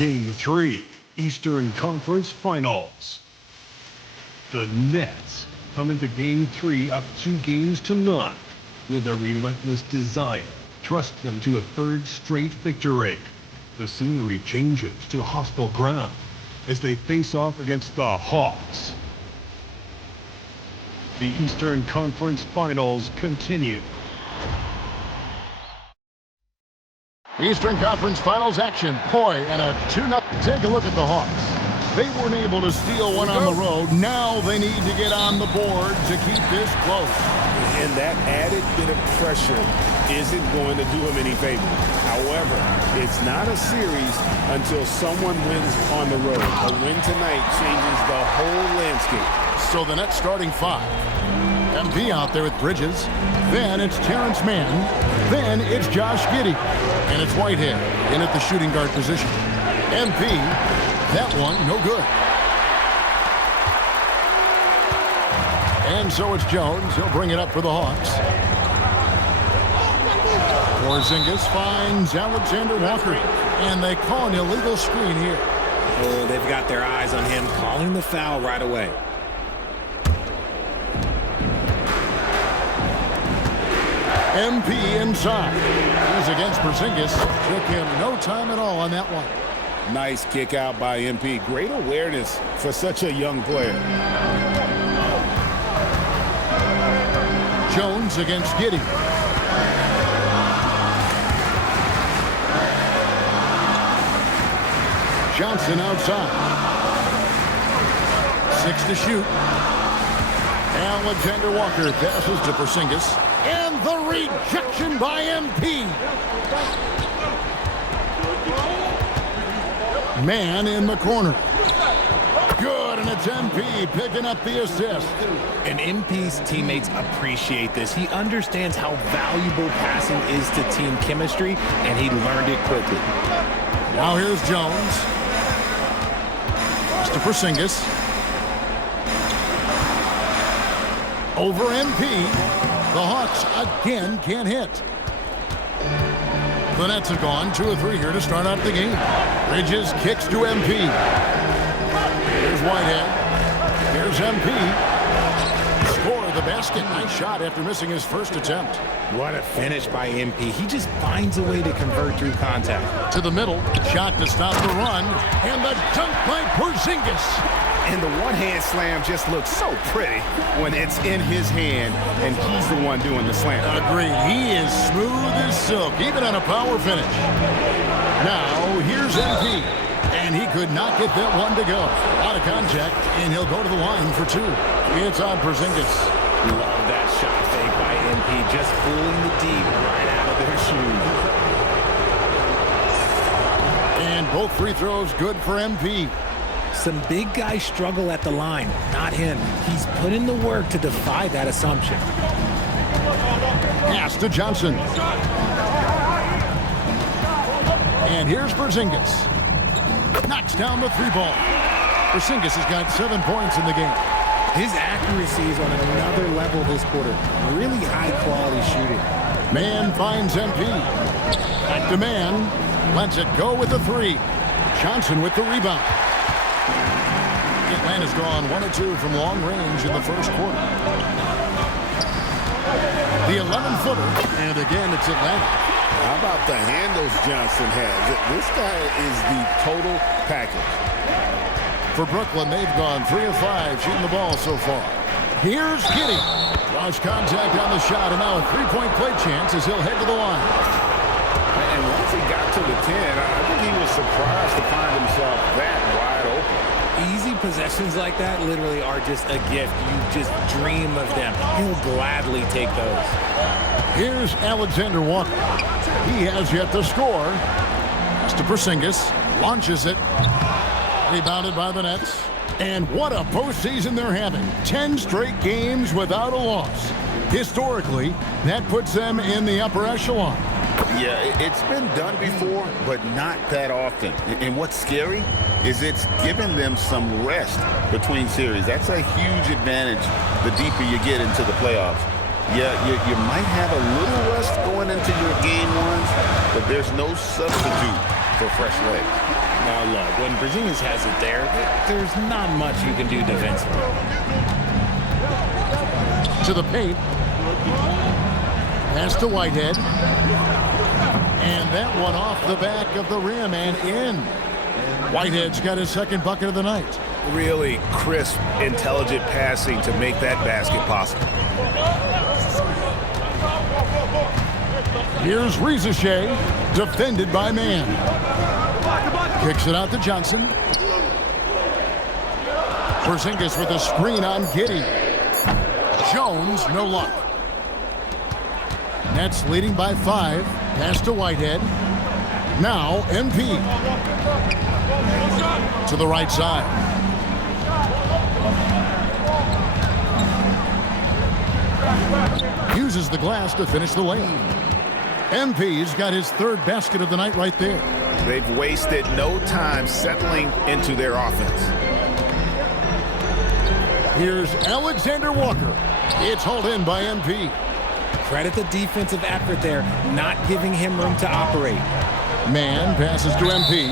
Game 3, Eastern Conference Finals. The Nets come into Game 3 up 2-0 with a relentless desire to trust them to a third straight victory. The scenery changes to hostile ground as they face off against the Hawks. The Eastern Conference Finals continue. Eastern Conference Finals action. Boy, and a 2-0. Take a look at the Hawks. They weren't able to steal one on the road. Now they need to get on the board to keep this close. And that added bit of pressure isn't going to do them any favor. However, it's not a series until someone wins on the road. A win tonight changes the whole landscape. So the Nets starting five. MP out there with Bridges. Then it's Terrence Mann. Then it's Josh Giddey. And it's Whitehead in at the shooting guard position. MP, that one, no good. And so it's Jones. He'll bring it up for the Hawks. Porzingis finds Alexander Walker. And they call an illegal screen here. Oh, they've got their eyes on him, calling the foul right away. MP inside. He's against Porzingis. Took him no time at all on that one. Nice kick out by MP. Great awareness for such a young player. Jones against Giddey. Johnson outside. 6 to shoot. Alexander Walker passes to Porzingis. And the rejection by MP. Man in the corner. Good, and it's MP picking up the assist. And MP's teammates appreciate this. He understands how valuable passing is to team chemistry, and he learned it quickly. Now here's Jones. It's to Porzingis. Over MP. The Hawks again can't hit. The Nets have gone 2 of 3 here to start out the game. Bridges kicks to MP. Here's Whitehead. Here's MP. Score the basket. Nice shot after missing his first attempt. What a finish by MP. He just finds a way to convert through contact. To the middle. Shot to stop the run. And the dunk by Porzingis. And the one-hand slam just looks so pretty when it's in his hand and he's the one doing the slam. Agreed. He is smooth as silk, even on a power finish. Now, here's MP. And he could not get that one to go. Out of contact, and he'll go to the line for 2. It's on Porzingis. Love that shot fake by MP, just pulling the deep right out of their shoes. And both free throws good for MP. Some big guys struggle at the line, not him. He's put in the work to defy that assumption. Pass to Johnson. And here's Porzingis. Knocks down the 3-ball. Porzingis has got 7 points in the game. His accuracy is on another level this quarter. Really high-quality shooting. Man finds MP. Back to Man. Lets it go with the 3. Johnson with the rebound. Atlanta's gone 1 of 2 from long range in the first quarter. The 11-footer, and again it's Atlanta. How about the handles Johnson has? This guy is the total package. For Brooklyn, they've gone 3 of 5 shooting the ball so far. Here's Giddey. Lost contact on the shot, and now a 3-point play chance as he'll head to the line. And once he got to the 10, I think he was surprised to find himself that wide open. Easy possessions like that literally are just a gift. You just dream of them. He'll gladly take those. Here's Alexander Walker. He has yet to score. Pass to Porzingis. Launches it. Rebounded by the Nets. And what a postseason they're having. 10 straight games without a loss. Historically, that puts them in the upper echelon. Yeah, it's been done before, but not that often. And what's scary is it's given them some rest between series. That's a huge advantage the deeper you get into the playoffs. Yeah, you might have a little rest going into your game ones, but there's no substitute for fresh legs. Now look, when Porzingis has it there, there's not much you can do defensively. To the paint. Pass to Whitehead. And that one off the back of the rim and in. Whitehead's got his second bucket of the night. Really crisp, intelligent passing to make that basket possible. Here's Rizachet, defended by Man. Kicks it out to Johnson. Porzingis with a screen on Giddey. Jones, no luck. Nets leading by 5. Pass to Whitehead. Now MP. To the right side. Uses the glass to finish the lane. MP's got his third basket of the night right there. They've wasted no time settling into their offense. Here's Alexander Walker. It's hauled in by MP. Credit the defensive effort there, not giving him room to operate. Man passes to MP,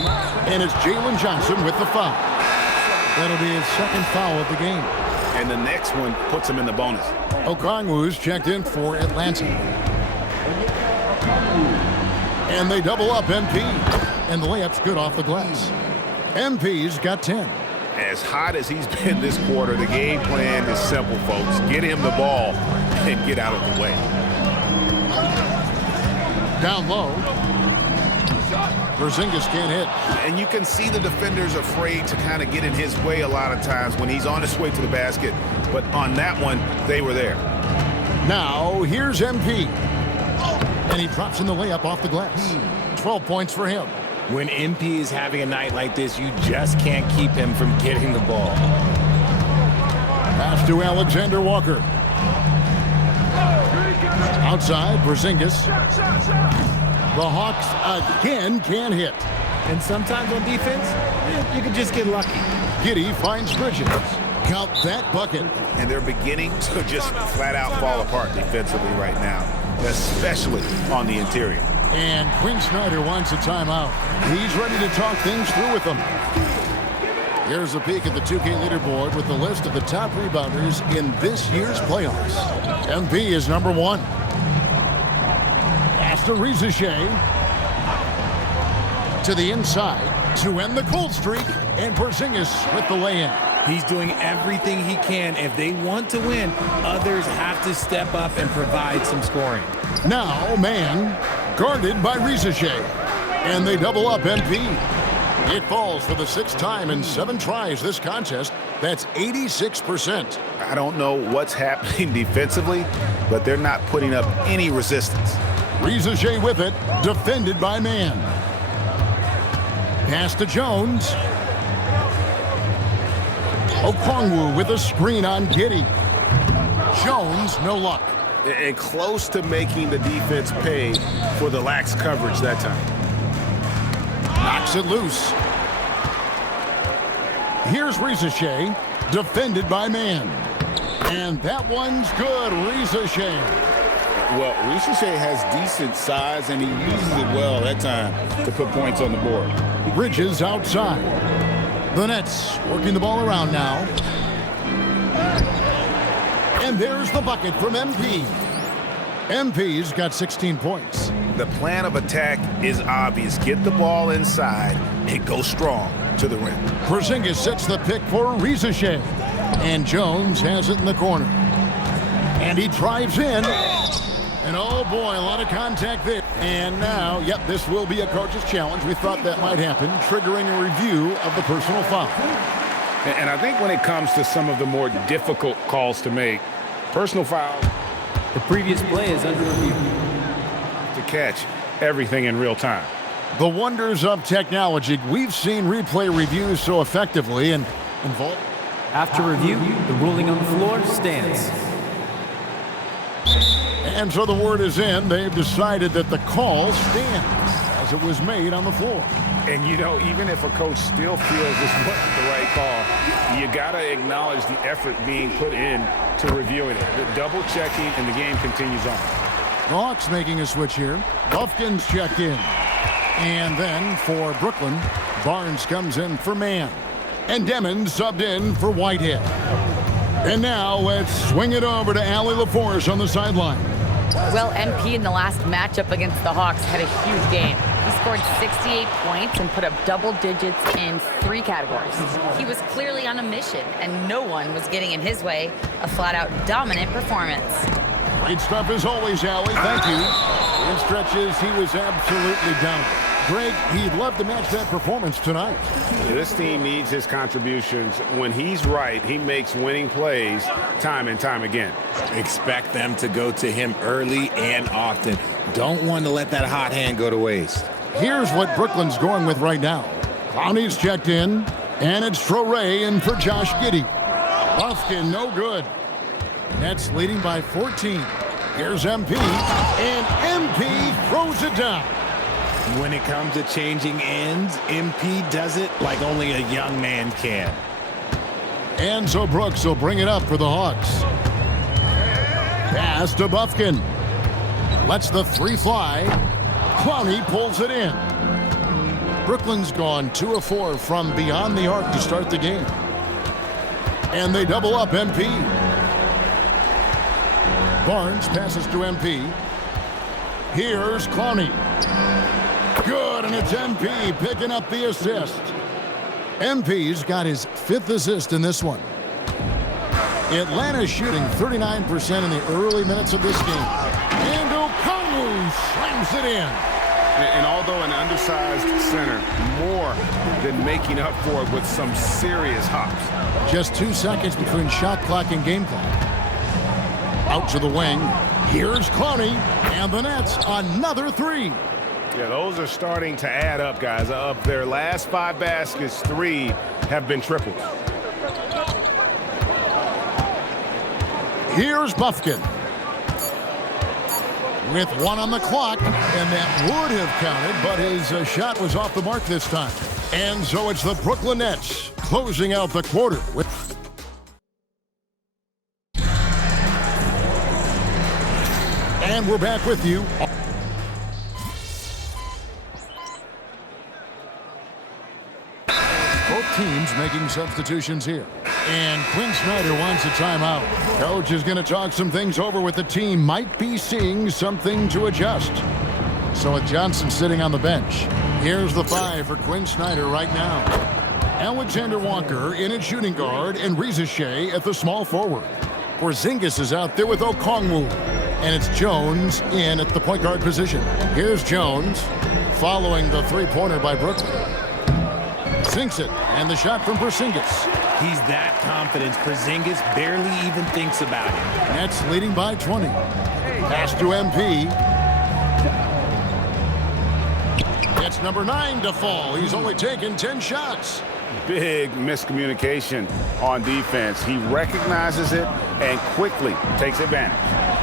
and it's Jalen Johnson with the foul. That'll be his second foul of the game. And the next one puts him in the bonus. Okongwu's checked in for Atlanta. And they double up MP. And the layup's good off the glass. MP's got 10. As hot as he's been this quarter, the game plan is simple, folks. Get him the ball and get out of the way. Down low. Porzingis can't hit. And you can see the defenders afraid to kind of get in his way a lot of times when he's on his way to the basket. But on that one, they were there. Now, here's MP. And he drops in the layup off the glass. 12 points for him. When MP is having a night like this, you just can't keep him from getting the ball. Pass to Alexander Walker. Outside, Porzingis. The Hawks again can't hit. And sometimes on defense, you can just get lucky. Giddey finds Bridges. Count that bucket. And they're beginning to just flat out fall apart defensively right now, especially on the interior. And Quinn Snyder wants a timeout. He's ready to talk things through with them. Here's a peek at the 2K leaderboard with the list of the top rebounders in this year's playoffs. MP is number 1. Pass to Rizachet. To the inside to end the cold streak. And Porzingis with the lay-in. He's doing everything he can. If they want to win, others have to step up and provide some scoring. Now, Man, guarded by Rizachet. And they double up MP. It falls for the 6th time in 7 tries this contest. That's 86%. I don't know what's happening defensively, but they're not putting up any resistance. Rizachet with it, defended by Man. Pass to Jones. Okongwu with a screen on Giddey. Jones, no luck. And close to making the defense pay for the lax coverage that time. Knocks it loose. Here's Rizachet, defended by Man. And that one's good, Rizachet. Well, Rizachet has decent size, and he uses it well that time to put points on the board. Bridges outside. The Nets working the ball around now. And there's the bucket from MP. MP's got 16 points. The plan of attack is obvious. Get the ball inside and go strong to the rim. Porzingis sets the pick for Rizachet. And Jones has it in the corner. And he drives in. And oh boy, a lot of contact there. And now, yep, this will be a coach's challenge. We thought that might happen, triggering a review of the personal foul. And I think when it comes to some of the more difficult calls to make, personal foul, the previous play is under review. To catch everything in real time. The wonders of technology. We've seen replay reviews so effectively and involved. After review, the ruling on the floor stands. And so the word is in. They've decided that the call stands as it was made on the floor. And, you know, even if a coach still feels this wasn't the right call, you got to acknowledge the effort being put in to reviewing it. The double checking, and the game continues on. The Hawks making a switch here. Buffkin's checked in. And then for Brooklyn, Barnes comes in for Mann. And Demon subbed in for Whitehead. And now let's swing it over to Allie LaForce on the sideline. Well, MP in the last matchup against the Hawks had a huge game. He scored 68 points and put up double digits in 3 categories. He was clearly on a mission, and no one was getting in his way. A flat-out dominant performance. Great stuff as always, Allie. Thank you. In stretches, he was absolutely dominant. Greg, he'd love to match that performance tonight. This team needs his contributions. When he's right, he makes winning plays time and time again. Expect them to go to him early and often. Don't want to let that hot hand go to waste. Here's what Brooklyn's going with right now. Clowney's checked in, and it's Traoré in for Josh Giddey. Buffkin, no good. Nets leading by 14. Here's MP, and MP throws it down. When it comes to changing ends, MP does it like only a young man can. Enzo Brooks will bring it up for the Hawks. Pass to Buffkin. Lets the 3 fly. Clowney pulls it in. Brooklyn's gone 2 of 4 from beyond the arc to start the game. And they double up MP. Barnes passes to MP. Here's Clowney. Good, and it's MP picking up the assist. MP's got his 5th assist in this one. Atlanta's shooting 39% in the early minutes of this game. And Okongwu slams it in. And although an undersized center, more than making up for it with some serious hops. Just 2 seconds between shot clock and game clock. Out to the wing. Here's Clowney, and the Nets another 3. Yeah, those are starting to add up, guys. Of their last 5 baskets, 3 have been triples. Here's Buffkin. With 1 on the clock, and that would have counted, but his shot was off the mark this time. And so it's the Brooklyn Nets closing out the quarter. And we're back with you. Both teams making substitutions here. And Quinn Snyder wants a timeout. Coach is going to talk some things over with the team. Might be seeing something to adjust. So with Johnson sitting on the bench, here's the 5 for Quinn Snyder right now. Alexander Walker in at shooting guard and Reza Shea at the small forward. Porzingis is out there with Okongwu. And it's Jones in at the point guard position. Here's Jones following the 3-pointer by Brooklyn. Sinks it, and the shot from Porzingis. He's that confident. Porzingis barely even thinks about it. Nets leading by 20. Pass to MP. Gets number 9 to fall. He's only taken 10 shots. Big miscommunication on defense. He recognizes it and quickly takes advantage.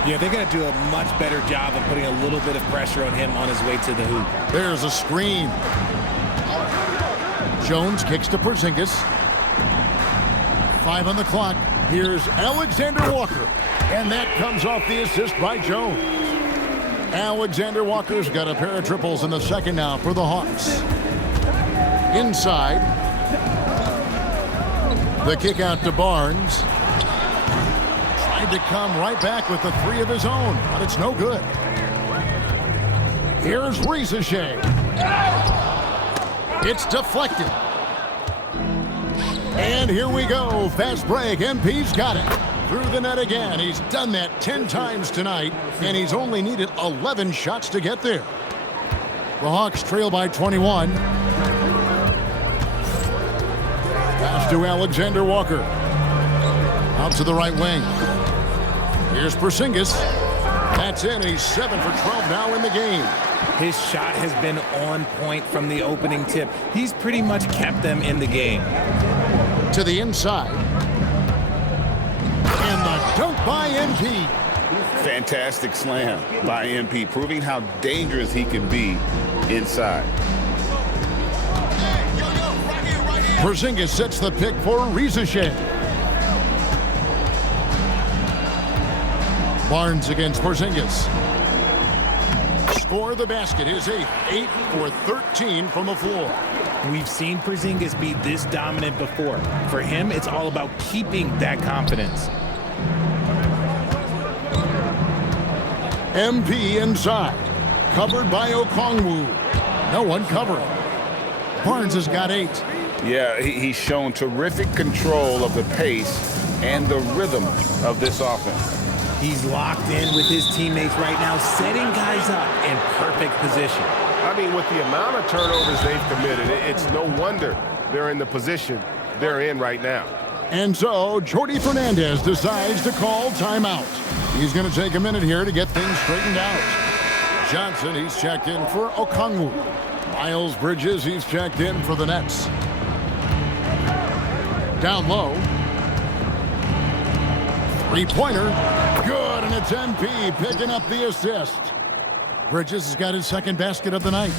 Yeah, they're going to do a much better job of putting a little bit of pressure on him on his way to the hoop. There's a screen. Jones kicks to Porzingis. 5 on the clock. Here's Alexander Walker. And that comes off the assist by Jones. Alexander Walker's got a pair of triples in the second now for the Hawks. Inside. The kick out to Barnes. Tried to come right back with the 3 of his own, but it's no good. Here's Reza Shea. It's deflected. And here we go. Fast break. MP's got it. Through the net again. He's done that 10 times tonight, and he's only needed 11 shots to get there. The Hawks trail by 21. Pass to Alexander Walker. Out to the right wing. Here's Porzingis. That's in. He's 7 for 12 now in the game. His shot has been on point from the opening tip. He's pretty much kept them in the game. To the inside. And the dunk by MP. Fantastic slam by MP, proving how dangerous he can be inside. Porzingis sets the pick for Reza Shea. Barnes against Porzingis. for the basket. His 8th, 8 for 13 from the floor. We've seen Porzingis be this dominant before. For him, it's all about keeping that confidence. MP inside. Covered by Okongwu. No one covering. Barnes has got 8. Yeah, he's shown terrific control of the pace and the rhythm of this offense. He's locked in with his teammates right now, setting guys up in perfect position. I mean, with the amount of turnovers they've committed, it's no wonder they're in the position they're in right now. And so, Jordi Fernandez decides to call timeout. He's going to take a minute here to get things straightened out. Johnson, he's checked in for Okongwu. Miles Bridges, he's checked in for the Nets. Down low. Three-pointer. Good, and it's MP picking up the assist. Bridges has got his second basket of the night.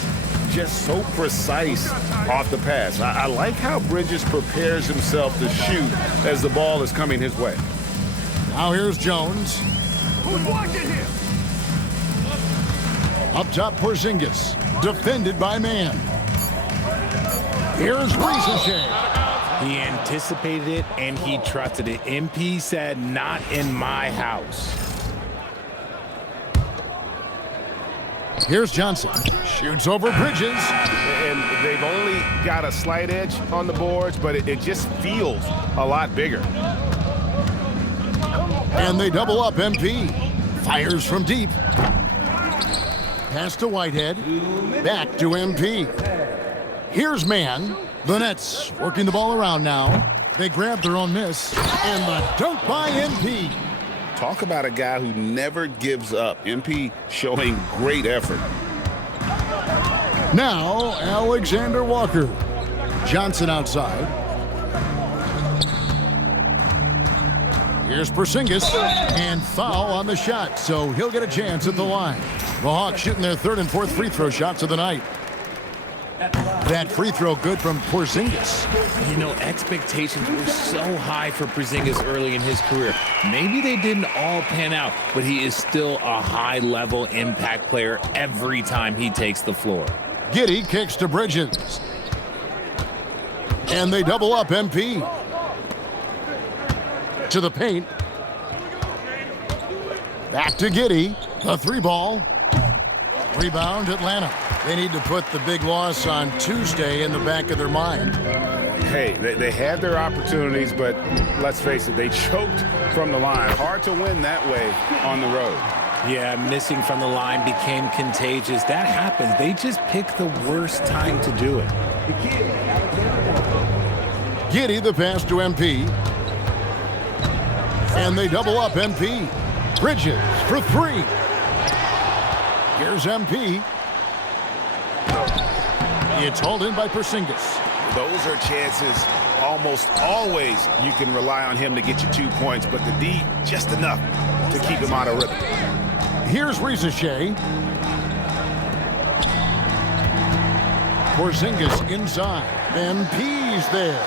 Just so precise off the pass. I like how Bridges prepares himself to shoot as the ball is coming his way. Now here's Jones. Who's watching him? Up top, Porzingis. Defended by Man. Here's Ricochet. He anticipated it, and he trusted it. MP said, not in my house. Here's Johnson. Shoots over Bridges. And they've only got a slight edge on the boards, but it just feels a lot bigger. And they double up MP. Fires from deep. Pass to Whitehead. Back to MP. Here's Man. The Nets working the ball around now. They grab their own miss. And the dunk by MP. Talk about a guy who never gives up. MP showing great effort. Now, Alexander Walker. Johnson outside. Here's Porzingis. And foul on the shot, so he'll get a chance at the line. The Hawks shooting their third and fourth free throw shots of the night. That free throw good from Porzingis. You know, expectations were so high for Porzingis early in his career. Maybe they didn't all pan out, but he is still a high-level impact player every time he takes the floor. Giddey kicks to Bridges. And they double up MP. To the paint. Back to Giddey. The three ball. Rebound, Atlanta. They need to put the big loss on Tuesday in the back of their mind. Hey, they had their opportunities, but let's face it, they choked from the line. Hard to win that way on the road. Yeah, missing from the line became contagious. That happens. They just picked the worst time to do it. Giddey, the pass to MP. And they double up MP. Bridges for three. Here's MP. It's hauled in by Porzingis. Those are chances almost always you can rely on him to get you 2 points, but the D just enough to keep him out of rhythm. Here's Ricochet. Porzingis inside. MP's there.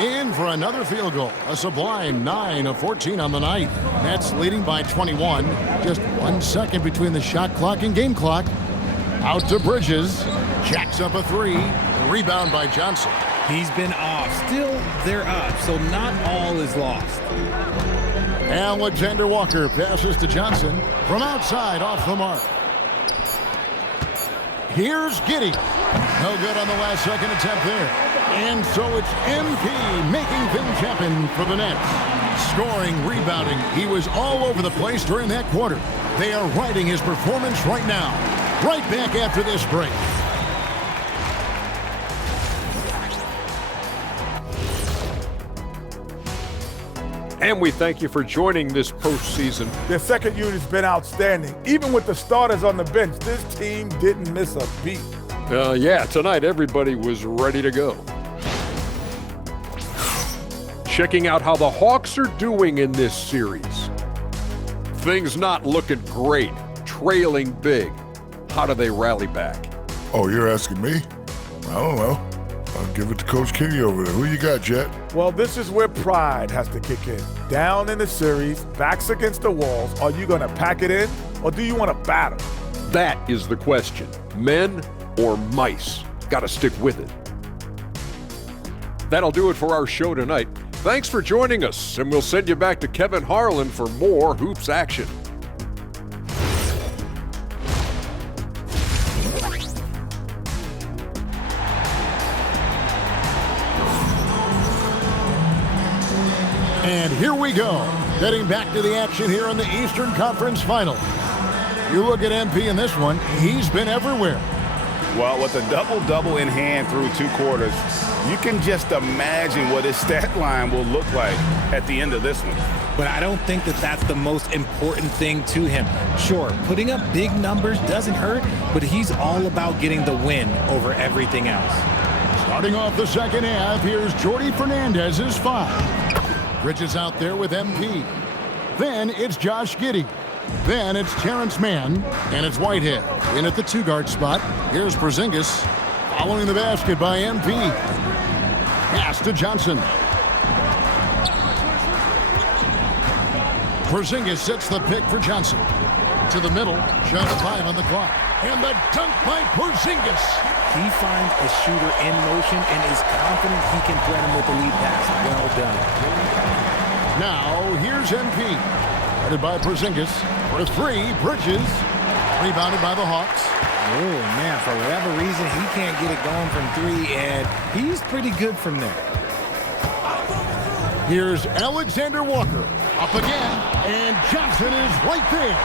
In for another field goal. A sublime 9 of 14 on the night. Nets leading by 21. Just 1 second between the shot clock and game clock. Out to Bridges. Jacks up a three. Rebound by Johnson. He's been off. Still, they're up, so not all is lost. Alexander Walker passes to Johnson. From outside, off the mark. Here's Giddey. No good on the last second attempt there. And so it's MP making things happen for the Nets. Scoring, rebounding. He was all over the place during that quarter. They are riding his performance right now. Right back after this break. And we thank you for joining this postseason. Their second unit's been outstanding. Even with the starters on the bench, this team didn't miss a beat. Yeah, tonight everybody was ready to go. Checking out how the Hawks are doing in this series. Things not looking great, trailing big. How do they rally back? Oh, you're asking me? I don't know. I'll give it to Coach Kenny over there. Who you got, Jet? Well, this is where pride has to kick in. Down in the series, backs against the walls. Are you going to pack it in, or do you want to battle? That is the question. Men or mice? Gotta stick with it. That'll do it for our show tonight. Thanks for joining us, and we'll send you back to Kevin Harlan for more hoops action. And here we go, getting back to the action here in the Eastern Conference Finals. You look at MP in this one, he's been everywhere. Well, with a double-double in hand through 2 quarters, you can just imagine what his stat line will look like at the end of this one. But I don't think that that's the most important thing to him. Sure, putting up big numbers doesn't hurt, but he's all about getting the win over everything else. Starting off the second half, here's Jordi Fernandez's 5. Bridges out there with MP. Then it's Josh Giddey. Then it's Terrence Mann, and it's Whitehead in at the 2-guard spot. Here's Porzingis following the basket by MP. Pass to Johnson. Porzingis sets the pick for Johnson. To the middle, shot 5 on the clock. And the dunk by Porzingis. He finds a shooter in motion and is confident he can threat him with the lead pass. Well done. Now, here's MP. Headed by Porzingis. For 3, Bridges. Rebounded by the Hawks. Oh, man, for whatever reason, he can't get it going from 3, and he's pretty good from there. Here's Alexander Walker. Up again, and Johnson is right there.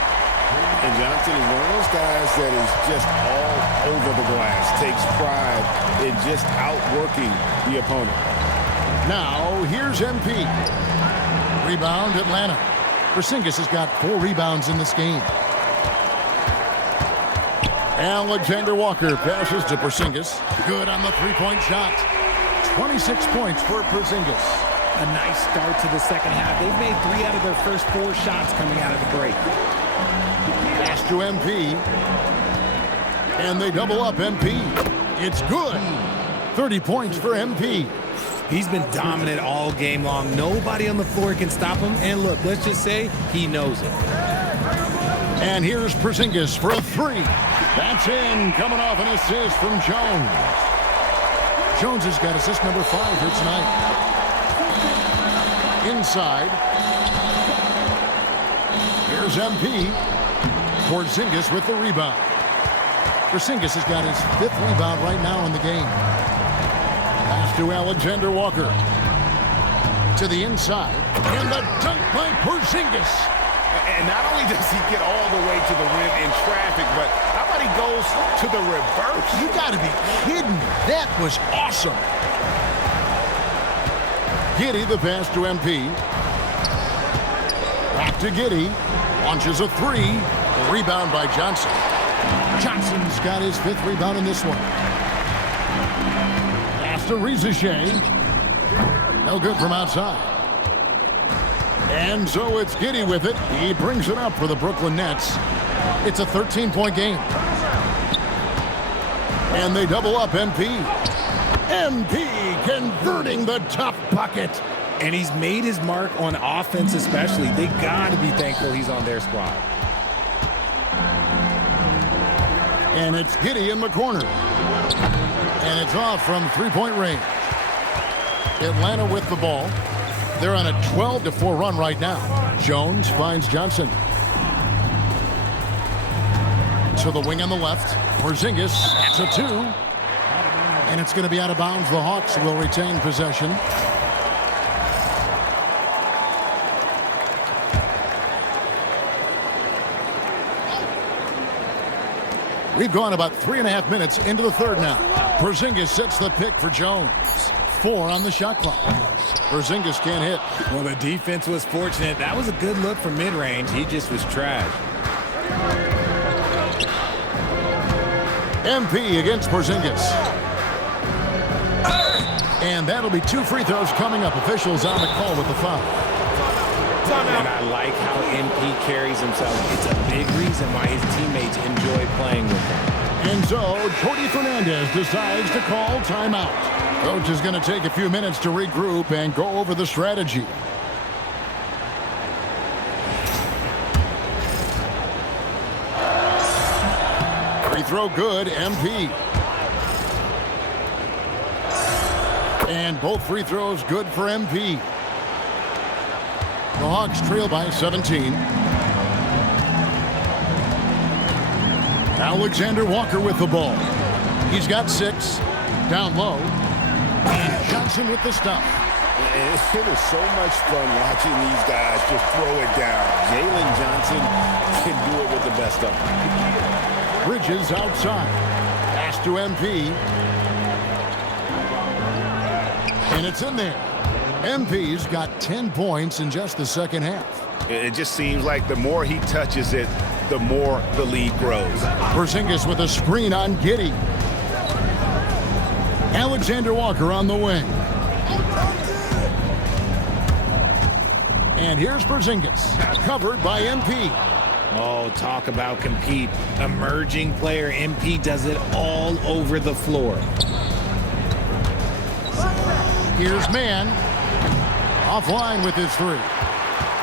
And Johnson is one of those guys that is just all over the glass, takes pride in just outworking the opponent. Now, here's MP. Rebound, Atlanta. Porzingis has got 4 rebounds in this game. Alexander Walker passes to Porzingis. Good on the 3-point shot. 26 points for Porzingis. A nice start to the second half. They've made 3 out of their first 4 shots coming out of the break. Pass to MP. And they double up MP. It's good. 30 points for MP. He's been dominant all game long. Nobody on the floor can stop him. And look, let's just say he knows it. And here's Porzingis for a 3. That's in, coming off an assist from Jones. Jones has got assist number 5 here tonight. Inside. Here's MP. Porzingis with the rebound. Porzingis has got his 5th rebound right now in the game. Pass to Alexander Walker. To the inside. And the dunk by Porzingis. And not only does he get all the way to the rim in traffic, but how about he goes to the reverse? You gotta be kidding me. That was awesome. Giddey, the pass to MP. Back to Giddey. Launches a 3. The rebound by Johnson. Johnson's got his 5th rebound in this one. Pass to Rizachet. No good from outside. And so it's Giddey with it. He brings it up for the Brooklyn Nets. It's a 13-point game. And they double up MP. MP converting the tough bucket. And he's made his mark on offense especially. They got to be thankful he's on their squad. And it's Giddey in the corner. And it's off from 3-point range. Atlanta with the ball. They're on a 12-4 run right now. Jones finds Johnson. To the wing on the left. Porzingis, that's a 2. And it's going to be out of bounds. The Hawks will retain possession. We've gone about 3.5 minutes into the third now. Porzingis sets the pick for Jones. 4 on the shot clock. Porzingis can't hit. Well, the defense was fortunate. That was a good look from mid-range. He just was trash. MP against Porzingis. And that'll be 2 free throws coming up. Officials on the call with the foul. And I like how MP carries himself. It's a big reason why his teammates enjoy playing with him. And so, Jordi Fernandez decides to call timeout. Coach is going to take a few minutes to regroup and go over the strategy. Free throw good, MP. And both free throws good for MP. The Hawks trail by 17. Alexander Walker with the ball. He's got 6. Down low. And Johnson with the stop. It is so much fun watching these guys just throw it down. Jalen Johnson can do it with the best of them. Bridges outside. Pass to MP. And it's in there. MP's got 10 points in just the second half. It just seems like the more he touches it, the more the lead grows. Porzingis with a screen on Giddey. Alexander Walker on the wing. And here's Porzingis, covered by MP. Oh, talk about compete. Emerging player MP does it all over the floor. Here's Mann, offline with his 3.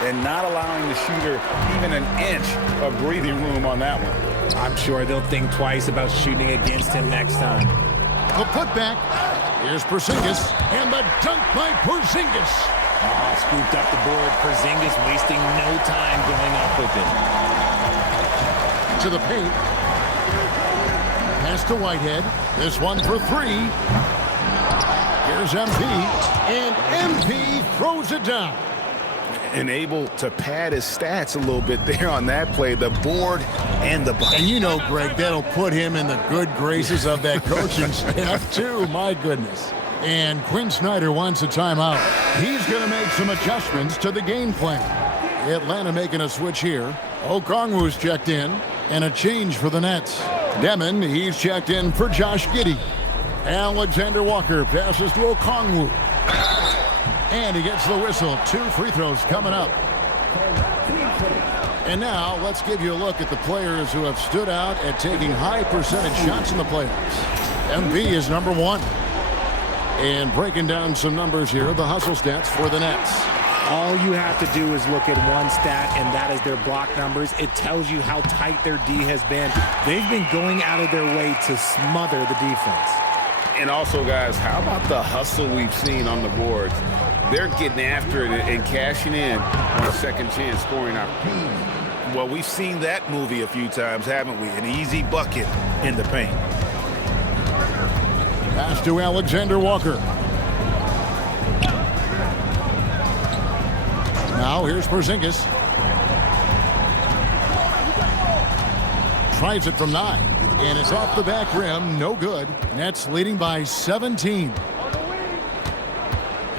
And not allowing the shooter even an inch of breathing room on that one. I'm sure they'll think twice about shooting against him next time. The putback. Here's Porzingis, and the dunk by Porzingis. Oh, scooped up the board. Porzingis wasting no time going up with it. To the paint. Pass to Whitehead. This one for 3. Here's MP, and MP throws it down. And able to pad his stats a little bit there on that play, the board and the bucket. And you know, Greg, that'll put him in the good graces of that coaching staff, too. My goodness. And Quinn Snyder wants a timeout. He's going to make some adjustments to the game plan. Atlanta making a switch here. Okongwu's checked in, and a change for the Nets. Demon, he's checked in for Josh Giddey. Alexander Walker passes to Okongwu. And he gets the whistle. 2 free throws coming up. And now let's give you a look at the players who have stood out at taking high percentage shots in the playoffs. MP is number 1. And breaking down some numbers here, the hustle stats for the Nets. All you have to do is look at one stat, and that is their block numbers. It tells you how tight their D has been. They've been going out of their way to smother the defense. And also, guys, how about the hustle we've seen on the boards? They're getting after it and cashing in on a second chance scoring opportunity. Well, we've seen that movie a few times, haven't we? An easy bucket in the paint. Pass to Alexander Walker. Now here's Porzingis. Tries it from 9. And it's off the back rim. No good. Nets leading by 17.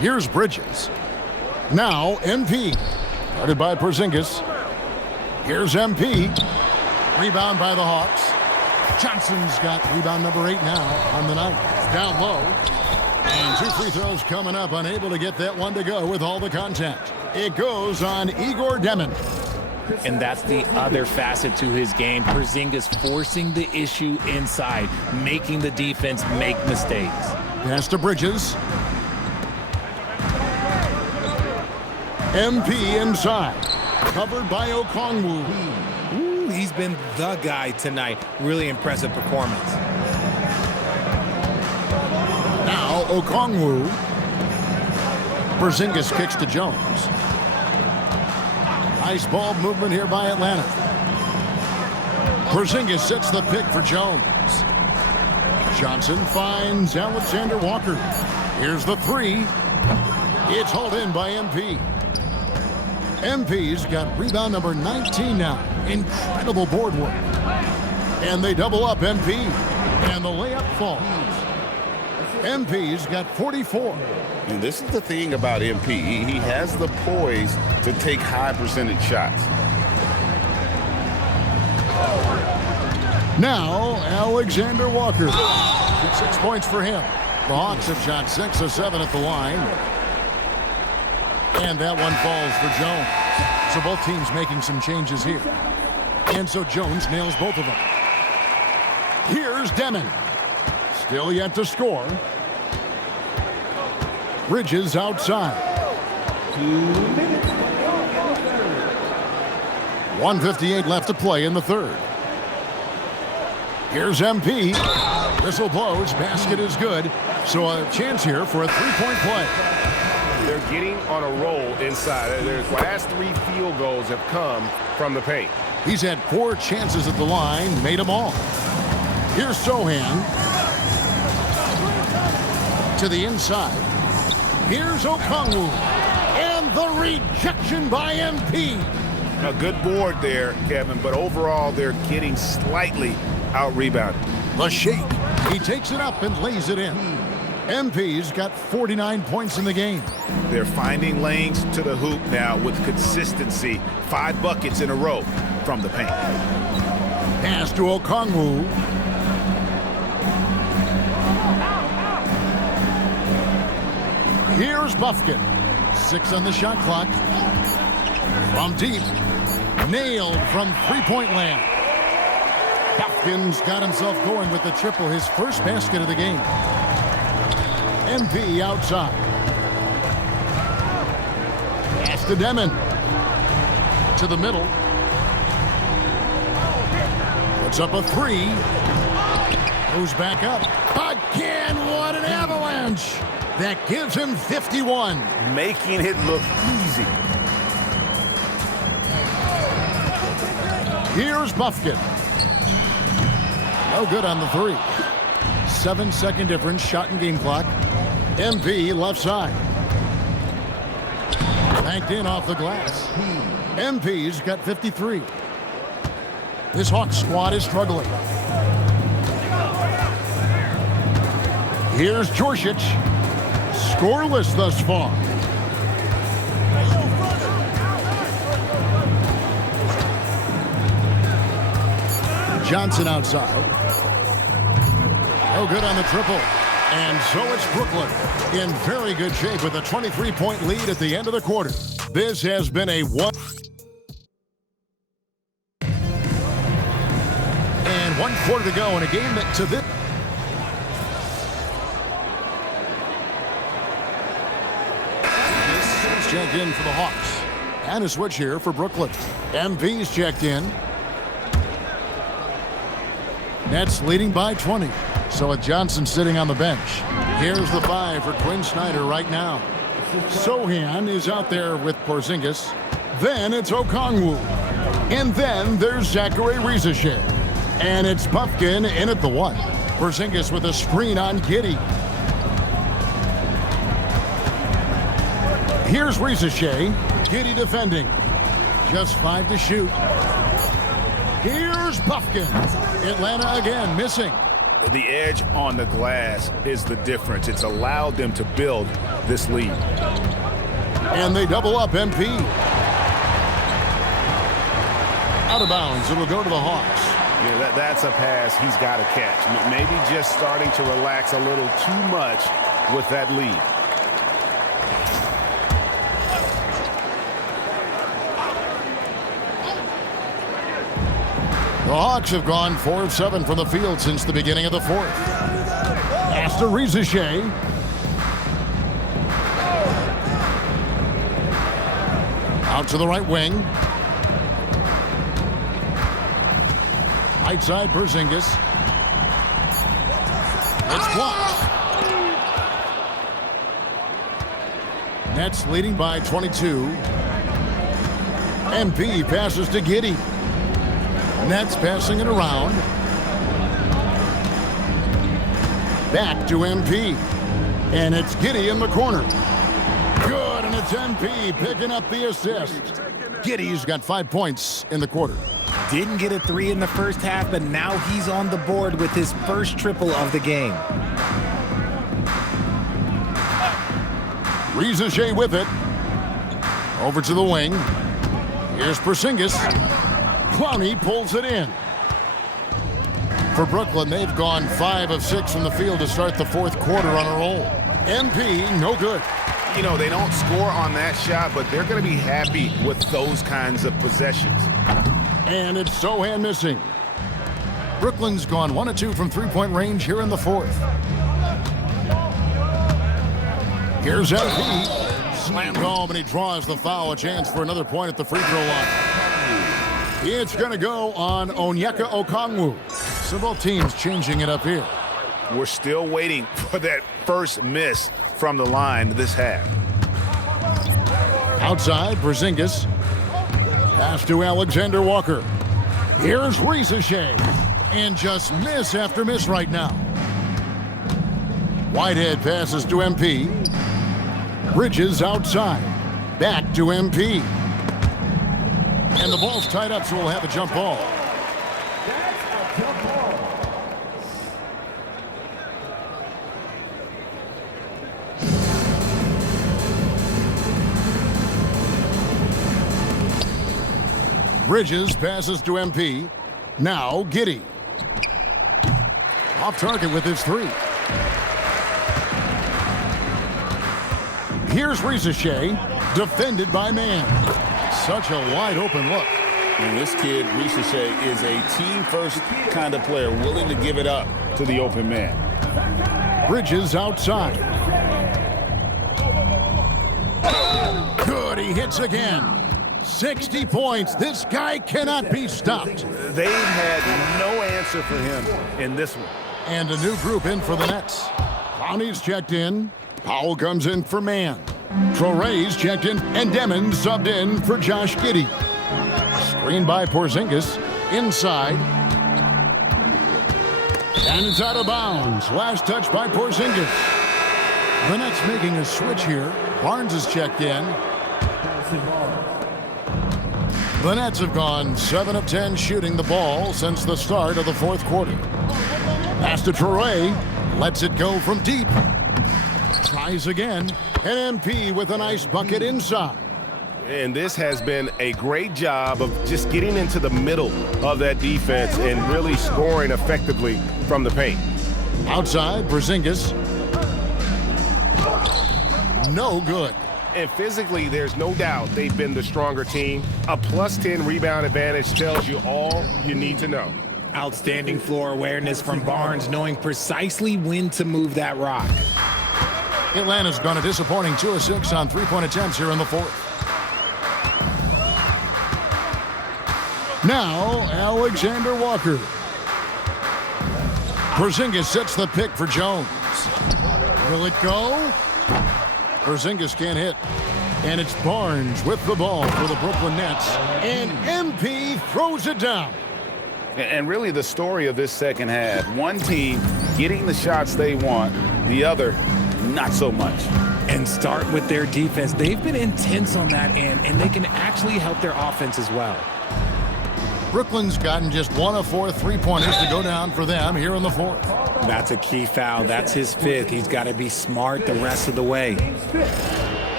Here's Bridges. Now MP. Guarded by Porzingis. Here's MP. Rebound by the Hawks. Johnson's got rebound number 8 now on the night. Down low. And 2 free throws coming up. Unable to get that one to go with all the contact. It goes on Igor Demon. And that's the other facet to his game. Porzingis forcing the issue inside, making the defense make mistakes. Pass to Bridges. MP inside. Covered by Okongwu. Ooh, he's been the guy tonight. Really impressive performance. Now Okongwu. Porzingis kicks to Jones. Nice ball movement here by Atlanta. Porzingis sets the pick for Jones. Johnson finds Alexander Walker. Here's the 3. It's hauled in by MP. MP's got rebound number 19 now. Incredible board work. And they double up MP. And the layup falls. MP's got 44. And this is the thing about MP. He has the poise to take high percentage shots. Now, Alexander Walker. 6 points for him. The Hawks have shot 6 of 7 at the line. And that one falls for Jones. So both teams making some changes here. And so Jones nails both of them. Here's Demon. Still yet to score. Bridges outside. 1:58 left to play in the third. Here's MP. Whistle blows. Basket is good. So a chance here for a three-point play. They're getting on a roll inside. Their last 3 field goals have come from the paint. He's had 4 chances at the line, made them all. Here's Sohan. To the inside. Here's Okongwu. And the rejection by MP. A good board there, Kevin, but overall they're getting slightly out-rebounded. The shake. He takes it up and lays it in. MP's got 49 points in the game. They're finding lanes to the hoop now with consistency. 5 buckets in a row from the paint. Pass to Okongwu. Here's Buffkin. 6 on the shot clock. From deep. Nailed from three-point land. Buffkin's got himself going with the triple, his first basket of the game. MP outside. Pass to Demon. To the middle. Puts up a 3. Goes back up. Again, what an avalanche! That gives him 51. Making it look easy. Here's Buffkin. No good on the 3. 7-second difference, shot and game clock. MP left side. Banked in off the glass. MP's got 53. This Hawks squad is struggling. Here's Jorsic. Scoreless thus far. Johnson outside. No good on the triple. And so it's Brooklyn in very good shape with a 23-point lead at the end of the quarter. This has been a 1. And 1 quarter to go in a game that to this. This is checked in for the Hawks. And a switch here for Brooklyn. MP's checked in. Nets leading by 20. So with Johnson sitting on the bench. Here's the 5 for Quinn Snyder right now. Sohan is out there with Porzingis. Then it's Okongwu. And then there's Zachary Rizeshe. And it's Buffkin in at the 1. Porzingis with a screen on Giddey. Here's Rizeshe. Giddey defending. Just 5 to shoot. Here's Buffkin. Atlanta again missing. The edge on the glass is the difference. It's allowed them to build this lead. And they double up MP. Out of bounds. It'll go to the Hawks. Yeah, that's a pass he's got to catch. Maybe just starting to relax a little too much with that lead. The Hawks have gone 4 of 7 from the field since the beginning of the 4th. Pass to Rizeshe. Out to the right wing. Right side, Porzingis. It's blocked. Nets leading by 22. MP passes to Giddey. Nets passing it around. Back to MP. And it's Giddey in the corner. Good, and it's MP picking up the assist. Giddey's got 5 points in the quarter. Didn't get a 3 in the first half, but now he's on the board with his first triple of the game. Rizeshe with it. Over to the wing. Here's Porzingis. Clowney pulls it in. For Brooklyn, they've gone 5 of 6 from the field to start the 4th quarter on a roll. MP, no good. You know, they don't score on that shot, but they're going to be happy with those kinds of possessions. And it's Sohan missing. Brooklyn's gone 1 of 2 from three-point range here in the 4th. Here's MP. Slammed home, and he draws the foul. A chance for another point at the free throw line. It's going to go on Onyeka Okongwu. So both teams changing it up here. We're still waiting for that first miss from the line this half. Outside, Porzingis. Pass to Alexander Walker. Here's Risache. And just miss after miss right now. Whitehead passes to MP. Bridges outside. Back to MP. And the ball's tied up, so we'll have a jump ball. Bridges passes to MP. Now Giddey. Off target with his three. Here's Risache, defended by Mann. Such a wide open look. And this kid, Risache, is a team-first kind of player, willing to give it up to the open man. Bridges outside. Good, he hits again. 60 points. This guy cannot be stopped. They've had no answer for him in this one. And a new group in for the Nets. Clowney's checked in. Powell comes in for Mann. Traore's checked in. And Demon subbed in for Josh Giddey. Screen by Porzingis. Inside. And it's out of bounds. Last touch by Porzingis. The Nets making a switch here. Barnes is checked in. The Nets have gone 7 of 10 shooting the ball since the start of the fourth quarter. Pass to Traore. Lets it go from deep. Tries again. And MP with a nice bucket inside. And this has been a great job of just getting into the middle of that defense and really scoring effectively from the paint. Outside, Porzingis. No good. And physically, there's no doubt they've been the stronger team. A +10 rebound advantage tells you all you need to know. Outstanding floor awareness from Barnes, knowing precisely when to move that rock. Atlanta's gone a disappointing 2 of 6 on three-point attempts here in the fourth. Now, Alexander Walker. Porzingis sets the pick for Jones. Will it go? Porzingis can't hit. And it's Barnes with the ball for the Brooklyn Nets. And MP throws it down. And really the story of this second half, one team getting the shots they want, the other not so much. And start with their defense. They've been intense on that end, and they can actually help their offense as well. Brooklyn's gotten just 1 of 4 three-pointers to go down for them here in the fourth. That's a key foul. That's his 5th. He's got to be smart the rest of the way.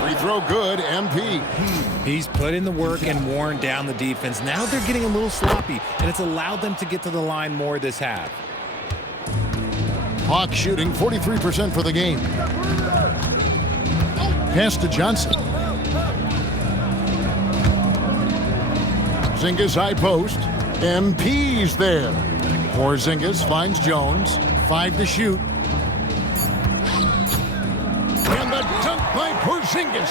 Free throw good, MP. He's put in the work and worn down the defense. Now they're getting a little sloppy, and it's allowed them to get to the line more this half. Hawks shooting 43% for the game. Pass to Johnson. Porzingis high post. MP's there. Porzingis finds Jones. 5 to shoot. And the dunk by Porzingis.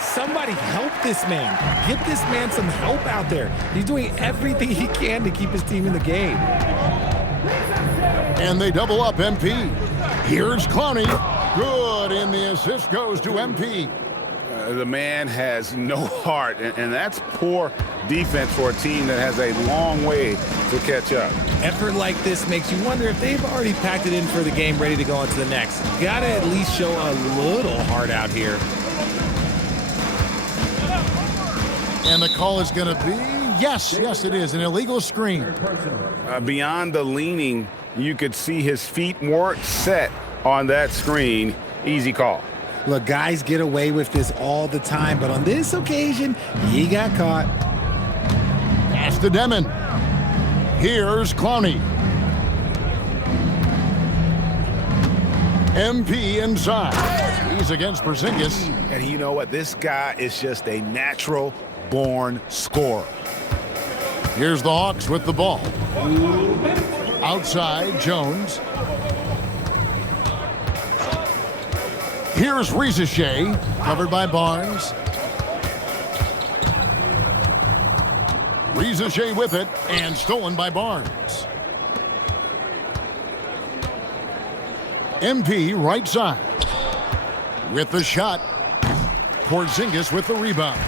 Somebody help this man. Get this man some help out there. He's doing everything he can to keep his team in the game. And they double up MP. Here's Clowney. Good, and the assist goes to MP. The man has no heart, and that's poor defense for a team that has a long way to catch up. Effort like this makes you wonder if they've already packed it in for the game, ready to go on to the next. Gotta at least show a little heart out here. And the call is going to be, yes, it is, an illegal screen. Beyond the leaning, you could see his feet weren't set on that screen. Easy call. Look, guys get away with this all the time, but on this occasion, he got caught. Pass to Demon. Here's Clowney. MP inside. He's against Porzingis. And you know what? This guy is just a natural-born scorer. Here's the Hawks with the ball. Outside, Jones. Here's Risache, covered by Barnes. Ricochet with it, and stolen by Barnes. MP right side. With the shot. Porzingis with the rebound.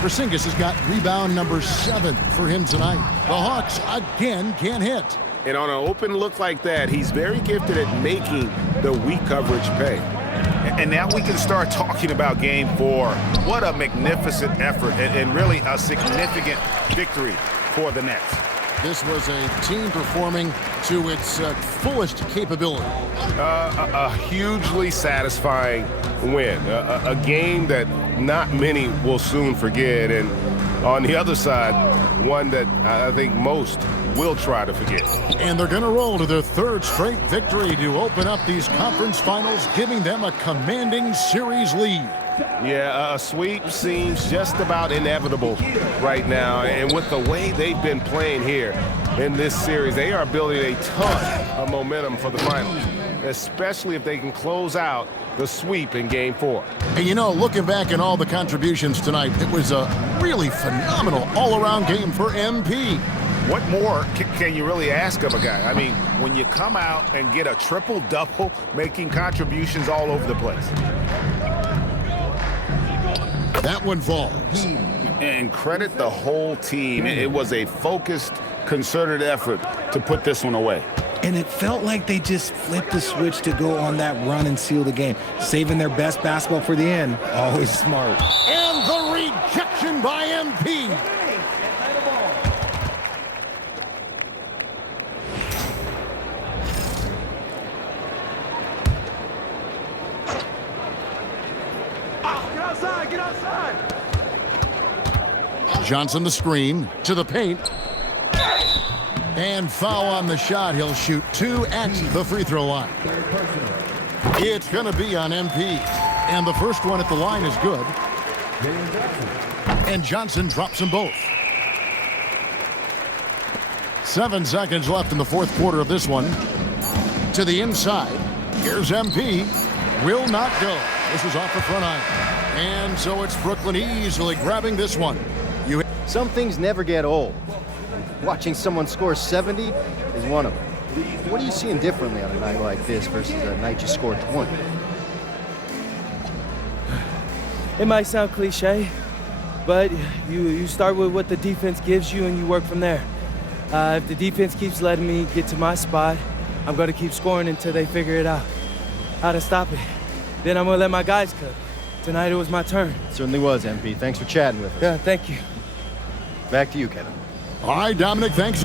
Porzingis has got rebound number 7 for him tonight. The Hawks again can't hit. And on an open look like that, he's very gifted at making the weak coverage pay. And now we can start talking about Game 4. What a magnificent effort and really a significant victory for the Nets. This was a team performing to its fullest capability. A hugely satisfying win. A game that not many will soon forget. And on the other side, one that I think most will try to forget. And they're going to roll to their 3rd straight victory to open up these conference finals, giving them a commanding series lead. Yeah, a sweep seems just about inevitable right now. And with the way they've been playing here in this series, they are building a ton of momentum for the finals, especially if they can close out the sweep in Game 4. And you know, looking back at all the contributions tonight, it was a really phenomenal all-around game for MP. What more can you really ask of a guy? I mean, when you come out and get a triple-double, making contributions all over the place. That one falls. And credit the whole team. It was a focused, concerted effort to put this one away. And it felt like they just flipped the switch to go on that run and seal the game. Saving their best basketball for the end. Always smart. And the rejection by MP. Get outside! Johnson the screen to the paint. And foul on the shot. He'll shoot 2 at the free throw line. It's going to be on MP. And the first one at the line is good. And Johnson drops them both. 7 seconds left in the 4th quarter of this one. To the inside. Here's MP. Will not go. This is off the front iron. And so it's Brooklyn easily grabbing this one. Some things never get old. Watching someone score 70 is one of them. What are you seeing differently on a night like this versus a night you scored 20? It might sound cliche, but you start with what the defense gives you and you work from there. If the defense keeps letting me get to my spot, I'm going to keep scoring until they figure it out, how to stop it. Then I'm going to let my guys cook. Tonight it was my turn. It certainly was, MP. Thanks for chatting with us. Yeah, thank you. Back to you, Kevin. All right, Dominic, thanks.